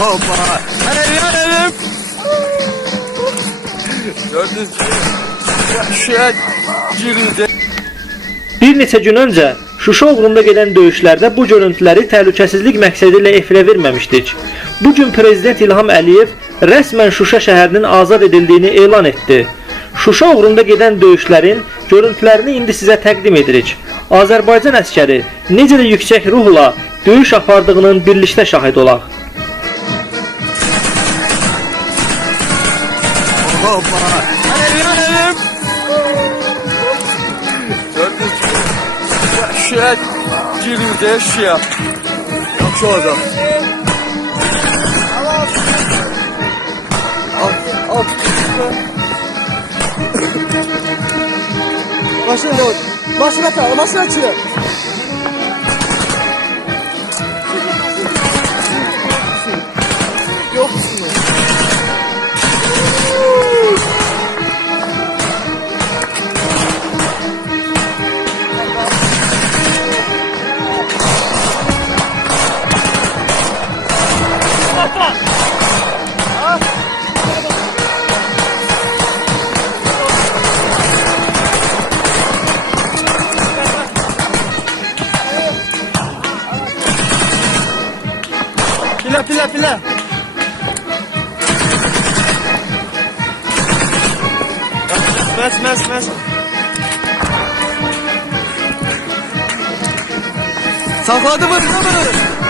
Hoppa. Hadi yanalım. Gördünüz mü? Bir neçə gün öncə Şuşa uğrunda gedən döyüşlərdə bu görüntüləri təhlükəsizlik məqsədi ilə efirə verməmişdik. Bu gün prezident İlham Əliyev rəsmən Şuşa şəhərinin azad edildiyini elan etdi. Şuşa uğrunda gedən döyüşlərin görüntülərini indi sizə təqdim edirik. Azərbaycan əskəri necə də yüksək ruhla döyüş apardığının birlikdə şahid olaq. Hoppa. Hadi yanalım. Gördünüz mü? Şuraya girildi. Şuraya. Şu adam. Al, al. Başına doğru. Başına kal, başına açıyor. Pila pila pila. Mes mes mes. Sakladı mı? Ne